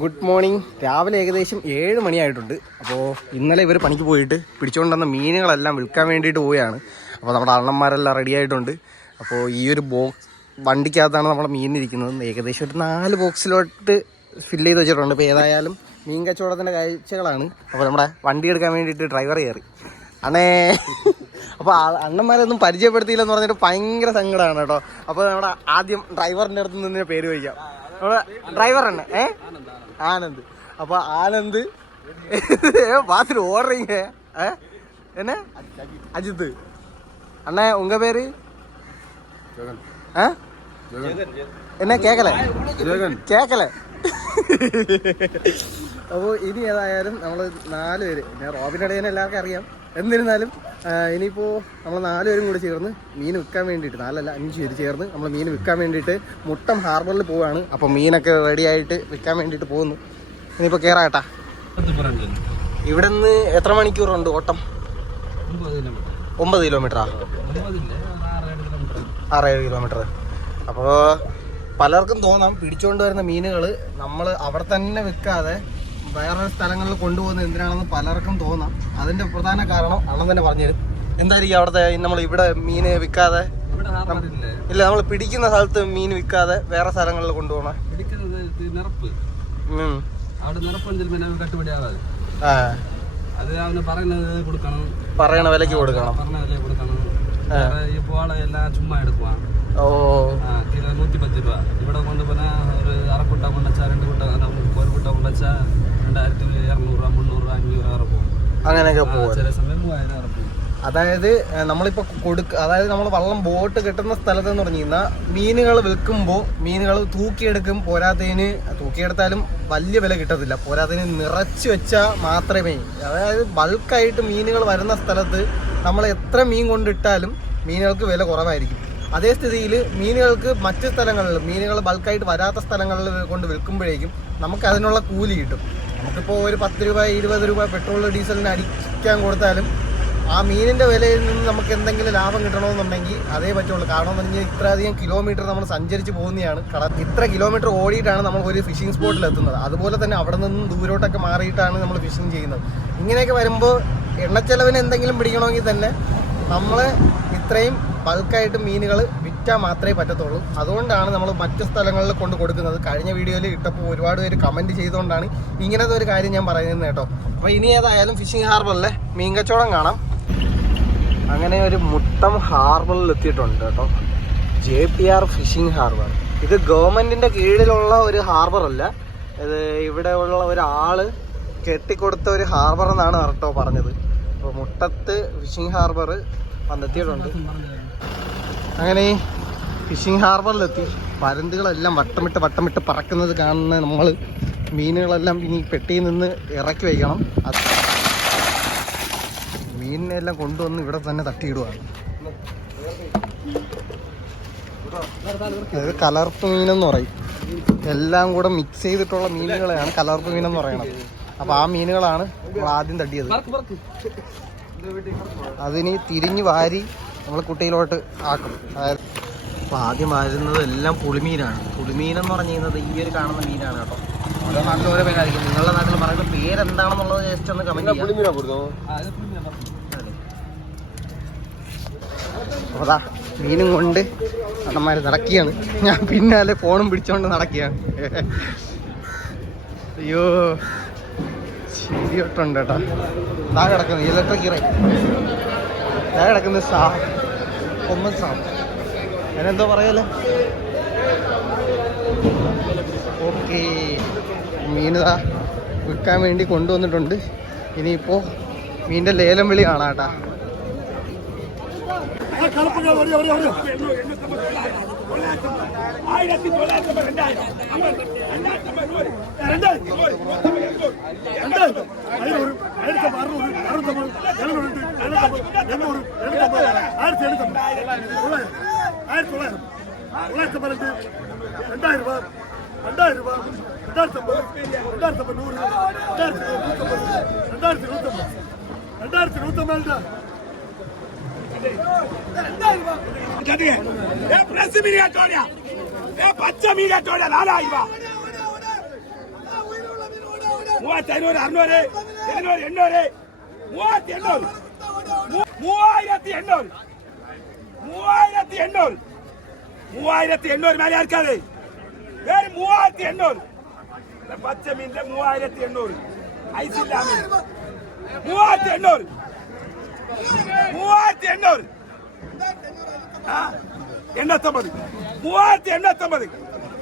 Good morning. രാവിലെ ഏകദേശം ഏഴ് മണിയായിട്ടുണ്ട്. അപ്പോൾ ഇന്നലെ ഇവർ പണിക്ക് പോയിട്ട് പിടിച്ചുകൊണ്ടുവന്ന മീനുകളെല്ലാം വിൽക്കാൻ വേണ്ടിയിട്ട് പോവുകയാണ്. അപ്പോൾ നമ്മുടെ അണ്ണന്മാരെല്ലാം റെഡി ആയിട്ടുണ്ട്. അപ്പോൾ ഈ ഒരു ബോക്സ് വണ്ടിക്കകത്താണ് നമ്മുടെ മീൻ ഇരിക്കുന്നത് ഏകദേശം ഒരു നാല് ബോക്സിലോട്ട് ഫില്ല് ചെയ്ത് വെച്ചിട്ടുണ്ട്. അപ്പോൾ ഏതായാലും മീൻ കച്ചവടത്തിന്റെ കാഴ്ചകളാണ്. അപ്പോൾ നമ്മുടെ വണ്ടി എടുക്കാൻ വേണ്ടിയിട്ട് ഡ്രൈവർ കയറി. അണേ അപ്പോൾ അണ്ണന്മാരൊന്നും പരിചയപ്പെടുത്തിയില്ലെന്ന് പറഞ്ഞിട്ട് ഭയങ്കര സങ്കടമാണ് കേട്ടോ. അപ്പോൾ നമ്മുടെ ആദ്യം ഡ്രൈവറിന്റെ അടുത്ത് നിന്ന് പേര് ചോദിക്കാം. ഡ്രൈവർ ആണ് ഏ? ആനന്ദ്. അപ്പൊ ആനന്ദ് ബാത്തിൽ ഓടുറീങ്ക ഏ? എന്നെ? അജിത്ത്. அண்ணா உங்க பேரு ஜெகன் என்ன கேட்கல ജഗൻ കേക്കല അപ്പോൾ ഇനി ഏതായാലും നമ്മൾ നാല് പേര്. പിന്നെ റോബിൻ അടയനെ എല്ലാവർക്കും അറിയാം. എന്നിരുന്നാലും ഇനിയിപ്പോൾ നമ്മൾ നാലുപേരും കൂടി ചേർന്ന് മീൻ വിൽക്കാൻ വേണ്ടിയിട്ട് നാലല്ല അഞ്ച് പേര് ചേർന്ന് നമ്മൾ മീൻ വിൽക്കാൻ വേണ്ടിയിട്ട് മുട്ടം ഹാർബറിൽ പോവുകയാണ്. അപ്പോൾ മീനൊക്കെ റെഡി ആയിട്ട് വിൽക്കാൻ വേണ്ടിയിട്ട് പോകുന്നു. ഇനിയിപ്പോൾ കയറാട്ടാ ഇവിടെ നിന്ന് എത്ര മണിക്കൂറുണ്ട് ഓട്ടം? ഒമ്പത് കിലോമീറ്ററാ? ആറേഴ് കിലോമീറ്റർ. അപ്പോൾ പലർക്കും തോന്നാം പിടിച്ചുകൊണ്ട് വരുന്ന മീനുകൾ നമ്മൾ അവിടെ തന്നെ വിൽക്കാതെ വേറെ സ്ഥലങ്ങളിൽ കൊണ്ടുപോകുന്നത് എന്തിനാണെന്ന് പലർക്കും തോന്നാം. അതിന്റെ പ്രധാന കാരണം അണ്ണൻ തന്നെ പറഞ്ഞുതരും എന്തായിരിക്കും അവിടുത്തെ നമ്മൾ ഇവിടെ മീൻ വിൽക്കാതെ? ഇല്ല? നമ്മൾ പിടിക്കുന്ന സ്ഥലത്ത് മീൻ വിൽക്കാതെ വേറെ സ്ഥലങ്ങളിൽ കൊണ്ടുപോകണം? പറയണ വിലക്ക് കൊടുക്കണം. പറഞ്ഞ വില കൊടുക്കണം. ഈ പോളെ എല്ലാം ചുമ്മാ എടുക്കുവാൻ ഓ. കിലോ നൂറ്റി പത്ത് രൂപ. ഇവിടെ കൊണ്ടുപോയി ഒരു അരക്കുട്ട കൊണ്ടുവച്ചാ രണ്ട് കുട്ട. വെച്ചാൽ രണ്ടായിരത്തി മുന്നൂറ് അഞ്ഞൂറ് ആറ് പോകും. അങ്ങനെയൊക്കെ പോകും. ചില സമയം മൂവായിരം പോകും. അതായത് നമ്മളിപ്പോൾ നമ്മളിപ്പോ കൊടുക്ക അതായത് നമ്മൾ വള്ളം ബോട്ട് കിട്ടുന്ന സ്ഥലത്ത് എന്ന് പറഞ്ഞു കഴിഞ്ഞാൽ മീനുകൾ വിൽക്കുമ്പോൾ മീനുകൾ തൂക്കിയെടുക്കും പോരാത്തതിന് തൂക്കിയെടുത്താലും വലിയ വില കിട്ടത്തില്ല. പോരാത്തതിന് നിറച്ച് വെച്ചാൽ മാത്രമേ അതായത് ബൾക്കായിട്ട് മീനുകൾ വരുന്ന സ്ഥലത്ത് നമ്മൾ എത്ര മീൻ കൊണ്ടിട്ടാലും മീനുകൾക്ക് വില കുറവായിരിക്കും. അതേ സ്ഥിതിയിൽ മീനുകൾക്ക് മറ്റ് സ്ഥലങ്ങളിൽ മീനുകൾ ബൾക്കായിട്ട് വരാത്ത സ്ഥലങ്ങളിൽ കൊണ്ട് വിൽക്കുമ്പോഴേക്കും നമുക്ക് അതിനുള്ള കൂലി കിട്ടും. നമുക്കിപ്പോൾ ഒരു പത്ത് രൂപ ഇരുപത് രൂപ പെട്രോൾ ഡീസലിന് അടിക്കാൻ കൊടുത്താലും ആ മീനിന്റെ വിലയിൽ നിന്ന് നമുക്ക് എന്തെങ്കിലും ലാഭം കിട്ടണമെന്നുണ്ടെങ്കിൽ അതേ പറ്റുള്ളൂ. കാരണം എന്ന് പറഞ്ഞാൽ ഇത്രയധികം കിലോമീറ്റർ നമ്മൾ സഞ്ചരിച്ച് പോകുന്നതാണ് കട. ഇത്ര കിലോമീറ്റർ ഓടിയിട്ടാണ് നമ്മൾ ഒരു ഫിഷിംഗ് സ്പോട്ടിൽ എത്തുന്നത്. അതുപോലെ തന്നെ അവിടെ നിന്നും ദൂരോട്ടൊക്കെ മാറിയിട്ടാണ് നമ്മൾ ഫിഷിംഗ് ചെയ്യുന്നത്. ഇങ്ങനെയൊക്കെ വരുമ്പോൾ എണ്ണച്ചെലവിന് എന്തെങ്കിലും പിടിക്കണമെങ്കിൽ തന്നെ നമ്മൾ ഇത്രയും ബൾക്കായിട്ട് മീനുകൾ വിറ്റാൽ മാത്രമേ പറ്റത്തുള്ളൂ. അതുകൊണ്ടാണ് നമ്മൾ മറ്റ് സ്ഥലങ്ങളിൽ കൊണ്ട് കൊടുക്കുന്നത്. കഴിഞ്ഞ വീഡിയോയിൽ ഇട്ടപ്പോൾ ഒരുപാട് പേര് കമന്റ് ചെയ്തുകൊണ്ടാണ് ഇങ്ങനത്തെ ഒരു കാര്യം ഞാൻ പറയുന്നത് കേട്ടോ. അപ്പോൾ ഇനി ഏതായാലും ഫിഷിംഗ് ഹാർബറിലെ മീൻ കച്ചവടം കാണാം. അങ്ങനെ ഒരു മുട്ടം ഹാർബറിൽ എത്തിയിട്ടുണ്ട് കേട്ടോ. J P R fishing harbour ഇത് ഗവൺമെന്റിന്റെ കീഴിലുള്ള ഒരു ഹാർബറല്ല ഇത് ഇവിടെ ഉള്ള ഒരാൾ കെട്ടിക്കൊടുത്ത ഒരു ഹാർബർ എന്നാണ് കേട്ടോ പറഞ്ഞത്. അപ്പോൾ മുട്ടത്ത് ഫിഷിംഗ് ഹാർബർ വന്നെത്തിയിട്ടുണ്ട്. അങ്ങനെ ഫിഷിംഗ് ഹാർബറിലെത്തി പരന്തുകളെല്ലാം വട്ടമിട്ട് വട്ടമിട്ട് പറക്കുന്നത് കാണുന്ന നമ്മൾ മീനുകളെല്ലാം ഇനി പെട്ടിയിൽ നിന്ന് ഇറക്കി വയ്ക്കണം അത് മീനിനെല്ലാം കൊണ്ടുവന്ന് ഇവിടെ തന്നെ തട്ടിയിടുവാണ് ഇത് കലർപ്പ് മീനെന്ന് പറയും. എല്ലാം കൂടെ മിക്സ് ചെയ്തിട്ടുള്ള മീനുകളെയാണ് കലർപ്പ് മീനെന്ന് പറയണത്. അപ്പൊ ആ മീനുകളാണ് നമ്മൾ ആദ്യം തട്ടിയത്. അതിന് തിരിഞ്ഞു വാരി നമ്മൾ കുട്ടിയിലോട്ട് ആക്കും. അതായത് അപ്പോൾ ആദ്യം വരുന്നത് എല്ലാം പുളിമീനാണ്. പുളിമീൻ എന്ന് പറഞ്ഞു കഴിഞ്ഞാൽ ഈ ഒരു കാണുന്ന മീനാണ് കേട്ടോ. ഓരോ നാട്ടിൽ ഓരോ പേരായിരിക്കും. നിങ്ങളുടെ നാട്ടിൽ പറയുന്ന പേരെന്താണെന്നുള്ളത് ജസ്റ്റ് ഒന്ന് കമന്റ് അപ്പോൾ അതാ മീനും കൊണ്ട് അണ്ണന്മാർ നടക്കുകയാണ്. ഞാൻ പിന്നാലെ ഫോണും പിടിച്ചോണ്ട് നടക്കുകയാണ്. അയ്യോ ശരിയൊട്ടുണ്ട് കേട്ടോ. താ കിടക്കുന്നു. ഇലക്ട്രിക് ഇറ താ കിടക്കുന്ന സാ കൊമ്മൻ സാ അതിനെന്തോ പറയല്ലേ ഓക്കെ മീനിതാ വിൽക്കാൻ വേണ്ടി കൊണ്ടുവന്നിട്ടുണ്ട് ഇനിയിപ്പോൾ മീനിന്റെ ലേലം വിളി കാണാം കേട്ടാ ആയിരത്തി തൊള്ളായിരത്തി രണ്ടായിരം രണ്ടായിരത്തി രണ്ടായിരത്തി எண்ணூறு எழுநூத்தம்பது ஆயிரத்தி எழுநூத்தம்பது தொள்ளாயிரம் ஆயிரத்தி தொள்ளாயிரம் தொள்ளாயிரத்தி பன்னெண்டு ரெண்டாயிரம் ரூபாய் ரெண்டாயிரம் ரூபாய் ரெண்டாயிரத்தி ஐம்பது ரெண்டாயிரத்தி ஐம்பது நூறு ரெண்டாயிரத்தி நூற்றம்பது ரெண்டாயிரத்தி நூற்றம்பது ரெண்டாயிரத்தி நூற்றம்பது தான் பிரஸ் மீடியா டோடியா ஏ பச்சை மீடியா டோடியா நாலாயிரம் ரூபாய் மூவாயிரத்தி எண்ணூறு. மூவாயிரத்தி எண்ணூறு. மூவாயிரத்தி எண்ணூறு மேலே இருக்காது. வேறு மூவாயிரத்தி எண்ணூறு. இந்த பச்சை மீன்ல மூவாயிரத்தி எண்ணூறு. ஐஸ் இல்லாம மூவாயிரத்தி எண்ணூறு. மூவாயிரத்தி எண்ணூறு. எண்ணூத்தம்பது. மூவாயிரத்தி எண்ணூத்தம்பது.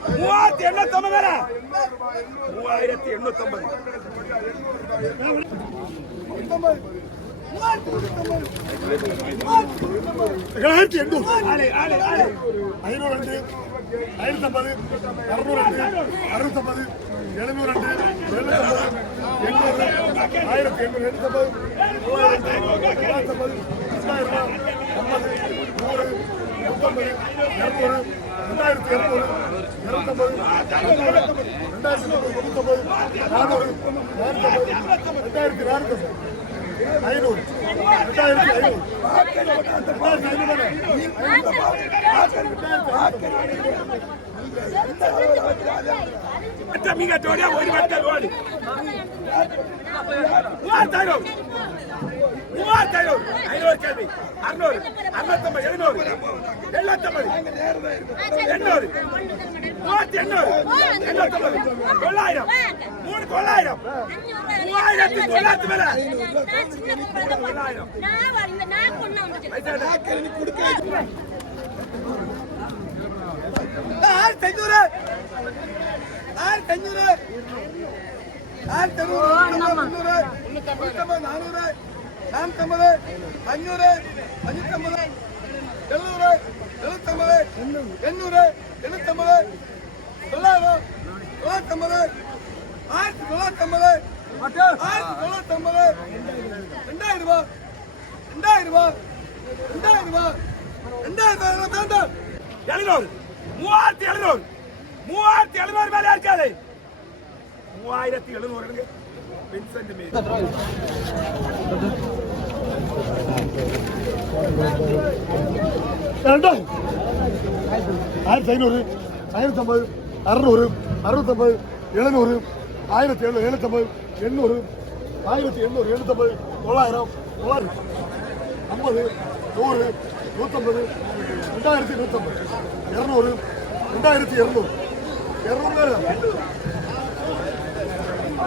மூவாயிரத்தி எண்ணூத்தம்பது வேற மூவாயிரத்தி எண்ணூத்தம்பது. தொள்ளாயிரத்தி எண்ணூறு ஐநூறு ரெண்டு ஆயிரத்தி அறுநூறு ரெண்டு அறுநூத்தம்பது எழுநூறு ரெண்டு எழுநூத்தம்பது எண்ணூறு ஆயிரத்தி எண்ணூறு எழுநூத்தம்பது தொள்ளாயிரத்தம்பது ரெண்டாயிரம் ஐம்பது நூறு நூற்றம்பது இரநூறு ரெண்டாயிரத்தி இரநூறு இரநூத்தம்பது ரெண்டாயிரத்தி தொண்ணூத்தொம்பது நானூறு ஆயிரத்தி ரெண்டாயிரத்தி நானூற்றம்பது ஐநூறு. ரெண்டாயிரத்தி ஐநூறு மிக ஒரு வட்ட மூவாயிரத்தி ஐநூறு. ஐநூறு கேள்வி. அறுநூறு. அறுநூத்தம்பது எழுநூறு. எழுநூத்தம்பது எண்ணூறு. மூவாயிரத்தி எண்ணூறு. எண்ணூத்தம்பது. தொள்ளாயிரம். மூணு தொள்ளாயிரம். மூவாயிரத்தி தொள்ளாயிரத்தி மேல. தொள்ளாயிரம் ஆயிரத்தி ஐநூறு ஆயிரத்தி ஐநூறு ஆயிரத்தி அறுநூறு நானூறு. நானூற்றம்பது ஐநூறு ஐநூற்றம்பது எழுநூறு எழுநூற்றம்பது எண்ணூறு எண்ணூற்றம்பது தொள்ளாயிரம் தொள்ளாயிரத்தம்பது ஆயிரத்தி தொள்ளாயிரத்தம்பது ஆயிரத்தி தொள்ளாயிரத்தம்பது ரெண்டாயிரம் ரூபாய் ரெண்டாயிரம் ரூபாய் ரெண்டாயிரம் ரூபாய் ரெண்டாயிரத்தி வேண்டாம் எழுநூறு மூவாயிரத்தி எழுநூறு மூவாயிரத்தி எழுநூறு மேலே இருக்காது மூவாயிரத்தி எழுநூறு ரெண்டாயிரம் ஆயிரத்தி ஐநூறு ஆயிரத்தி ஐம்பது அறுநூறு அறுபத்தொம்பது எழுநூறு ஆயிரத்தி எழுநூறு எழுநூத்தம்பது எண்ணூறு ஆயிரத்தி எண்ணூறு எழுநூத்தம்பது தொள்ளாயிரம் தொள்ளாயிரம் ஐம்பது நூறு நூற்றம்பது ரெண்டாயிரத்தி நூற்றம்பது இரநூறு ரெண்டாயிரத்தி இரநூறு இரநூறு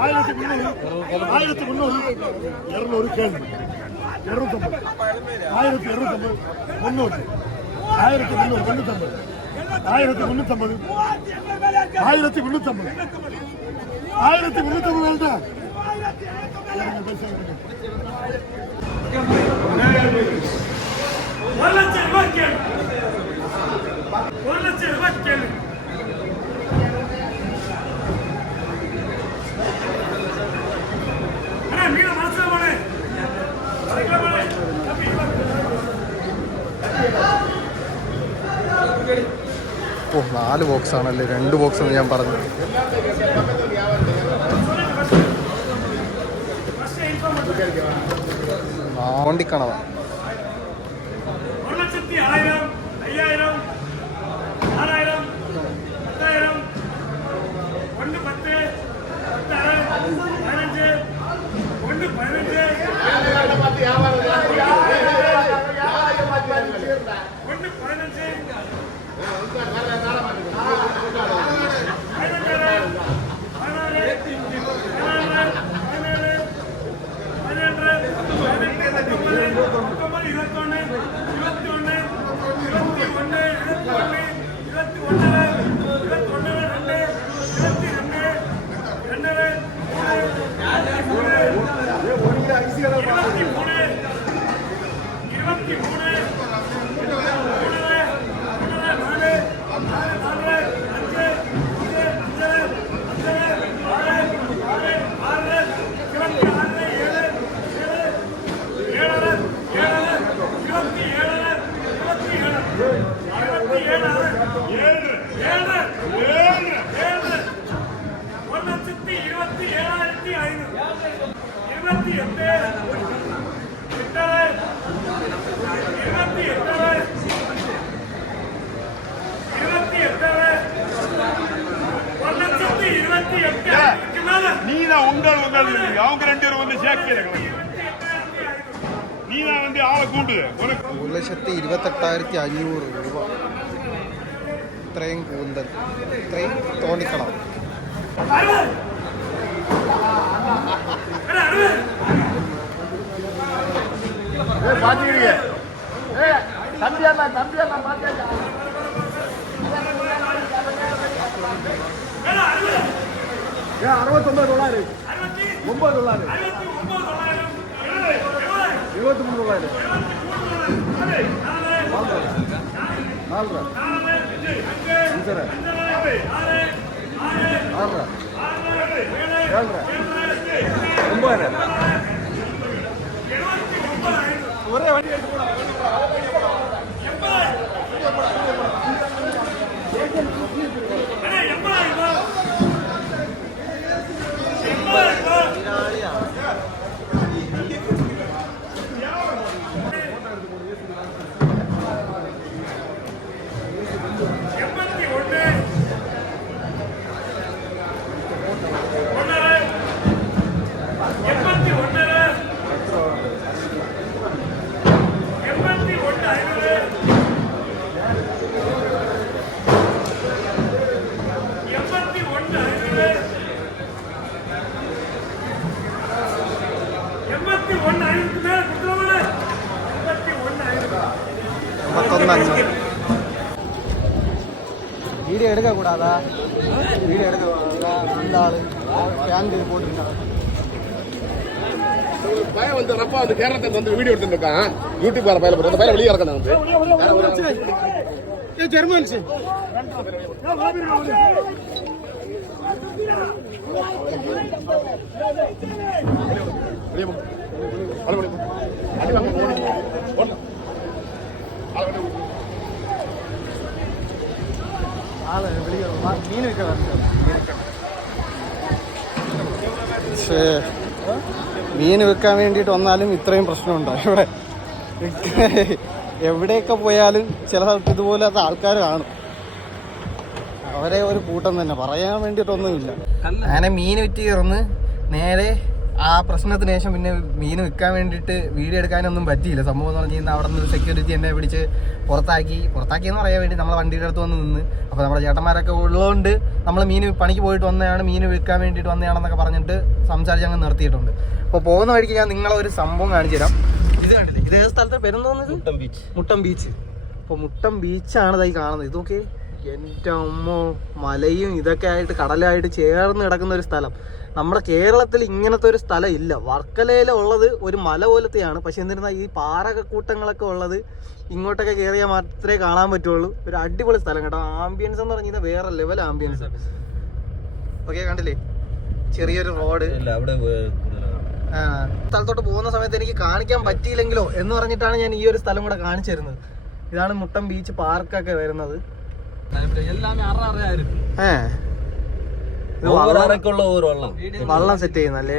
ஆயிரத்தி முந்நூறு ஆயிரத்தி முந்நூறு இரநூறு கேள்வி. இருநூத்தம்பது. ஆயிரத்தி இருநூத்தம்பது. முன்னூறு. ஆயிரத்தி முந்நூறு தொண்ணூத்தம்பது ஆயிரத்தி முந்நூத்தம்பது ஆயிரத்தி முந்நூத்தம்பது ஆயிரத்தி முந்நூத்தம்பது வேண்டாம் ஒரு லட்சம் ரூபாய் கேள்வி. ஒரு லட்சம் ரூபாய் கேள்வி. നാല് ബോക്സ് ആണല്ലേ രണ്ട് ബോക്സ് എന്ന് ഞാൻ പറഞ്ഞു. നാണ്ടിക്കണവാ நீதான் உங்கள் உங்கள் அவங்க ரெண்டு பேரும் வந்து சேர்க்கிறீங்க வந்து ஆளை கூண்டு ஒரு லட்சத்தி இருபத்தெட்டாயிரத்தி ஐநூறு ரூபாய் ഇത്രയും കൂന്തൽ ഇത്രയും തോണിക്കണം பாத்துக்கிறீங்க அறுபத்தொன்பது தொள்ளாயிரம் ஒன்பது தொள்ளாயிரம் இருபத்தி மூணு தொள்ளாயிரம் நாலு அஞ்சரை ஆறரை ஏழரை ஒன்பது ஒரே வண்டி எடுத்து போட வரதா வீடு எடுக்க வரதா அந்த ஆள் டேங்க் பையன் வந்து ரப்பா வந்து கேரளத்துக்கு வந்து வீடியோ எடுத்துட்டு இருக்கான். யூடியூப் வர பையில போட்டு அந்த பையில வெளியே இறக்கணும் வந்து. ஜெர்மன்ஸ் പക്ഷേ മീൻ വെക്കാൻ വേണ്ടിയിട്ട് വന്നാലും ഇത്രയും പ്രശ്നമുണ്ടോ ഇവിടെ? എവിടെയൊക്കെ പോയാലും ചില സ്ഥലത്ത് ഇതുപോലത്തെ ആൾക്കാർ കാണും. അവരെ ഒരു കൂട്ടം തന്നെ. പറയാൻ വേണ്ടിയിട്ടൊന്നുമില്ല. അങ്ങനെ മീൻ വിറ്റ് കയറുന്നു. നേരെ ആ പ്രശ്നത്തിന് ശേഷം പിന്നെ മീൻ വിൽക്കാൻ വേണ്ടിയിട്ട് വീട് എടുക്കാനൊന്നും പറ്റിയില്ല. സംഭവം എന്ന് പറഞ്ഞു കഴിഞ്ഞാൽ അവിടെ നിന്ന് സെക്യൂരിറ്റി എന്നെ പിടിച്ച് പുറത്താക്കി. പുറത്താക്കിയെന്ന് പറയാൻ വേണ്ടി നമ്മളെ വണ്ടിയുടെ അടുത്ത് വന്ന് നിന്ന്. അപ്പോൾ നമ്മുടെ ചേട്ടന്മാരൊക്കെ ഉള്ളതുകൊണ്ട് നമ്മൾ മീൻ പണിക്ക് പോയിട്ട് വന്നതാണ് മീൻ വിൽക്കാൻ വേണ്ടിയിട്ട് വന്നതാണെന്നൊക്കെ പറഞ്ഞിട്ട് സംസാരിച്ച് അങ്ങ് നിർത്തിയിട്ടുണ്ട്. അപ്പോൾ പോകുന്ന വഴിക്ക് ഞാൻ നിങ്ങളെ ഒരു സംഭവം കാണിച്ചു തരാം. ഇത് കണ്ടില്ലേ? ഇത് ഏത് സ്ഥലത്തെ പേരെന്തോന്നത് മുട്ടം ബീച്ച്. മുട്ടം ബീച്ച്. അപ്പോൾ മുട്ടം ബീച്ചാണ് ഇതായി കാണുന്നത്. ഇതൊക്കെ എന്റെ അമ്മോ മലയും ഇതൊക്കെ ആയിട്ട് കടലായിട്ട് ചേർന്ന് കിടക്കുന്ന ഒരു സ്ഥലം. നമ്മുടെ കേരളത്തിൽ ഇങ്ങനത്തെ ഒരു സ്ഥലം ഇല്ല. വർക്കലയിലുള്ളത് ഒരു മല പോലത്തെയാണ്. പക്ഷെ എന്നിരുന്നാൽ ഈ പാറക്കൂട്ടങ്ങളൊക്കെ ഉള്ളത് ഇങ്ങോട്ടൊക്കെ കയറിയാൽ മാത്രമേ കാണാൻ പറ്റുള്ളൂ. ഒരു അടിപൊളി സ്ഥലം കേട്ടോ. ആംബിയൻസ് എന്ന് പറഞ്ഞു കഴിഞ്ഞാൽ വേറെ ലെവൽ ആംബിയൻസ് ഓക്കെ കണ്ടില്ലേ? ചെറിയൊരു റോഡ് സ്ഥലത്തോട്ട് പോകുന്ന സമയത്ത് എനിക്ക് കാണിക്കാൻ പറ്റിയില്ലെങ്കിലോ എന്ന് പറഞ്ഞിട്ടാണ് ഞാൻ ഈ ഒരു സ്ഥലം കൂടെ കാണിച്ചു തരുന്നത്. ഇതാണ് മുട്ടം ബീച്ച് പാർക്കൊക്കെ വരുന്നത്. ഏഹ് വള്ളം. വള്ളം സെറ്റ് ചെയ്യുന്നല്ലേ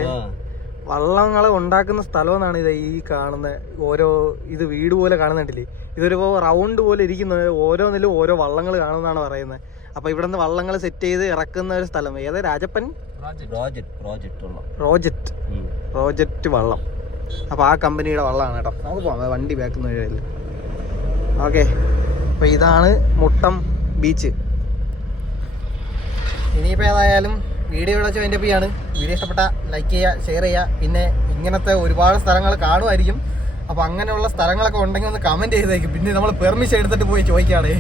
വള്ളങ്ങളെ ഉണ്ടാക്കുന്ന സ്ഥലമെന്നാണ് ഇത് ഈ കാണുന്ന ഓരോ ഇത് വീട് പോലെ കാണുന്നുണ്ടല്ലേ ഇതൊരു റൗണ്ട് പോലെ ഇരിക്കുന്ന ഓരോന്നിലും ഓരോ വള്ളങ്ങൾ കാണുന്നതാണ് പറയുന്നത്. അപ്പൊ ഇവിടെ നിന്ന് വള്ളങ്ങൾ സെറ്റ് ചെയ്ത് ഇറക്കുന്ന ഒരു സ്ഥലം. ഏത്? രാജപ്പൻ? റോജറ്റ് റോജറ്റ് വള്ളം. അപ്പൊ ആ കമ്പനിയുടെ വള്ളമാണ് കേട്ടോ. നമുക്ക് പോവാം. വണ്ടി ബാക്കുന്ന ഓക്കെ. അപ്പൊ ഇതാണ് മുട്ടം ബീച്ച്. ഇനിയിപ്പോൾ ഏതായാലും വീഡിയോ ഇവിടെ വെച്ച് അതിന്റെ ആണ് വീഡിയോ ഇഷ്ടപ്പെട്ട ലൈക്ക് ചെയ്യുക ഷെയർ ചെയ്യുക. പിന്നെ ഇങ്ങനത്തെ ഒരുപാട് സ്ഥലങ്ങൾ കാണുമായിരിക്കും. അപ്പോൾ അങ്ങനെയുള്ള സ്ഥലങ്ങളൊക്കെ ഉണ്ടെങ്കിൽ ഒന്ന് കമന്റ് ചെയ്തേക്കും. പിന്നെ നമ്മൾ പെർമിഷൻ എടുത്തിട്ട് പോയി ചോദിക്കുകയാണ്.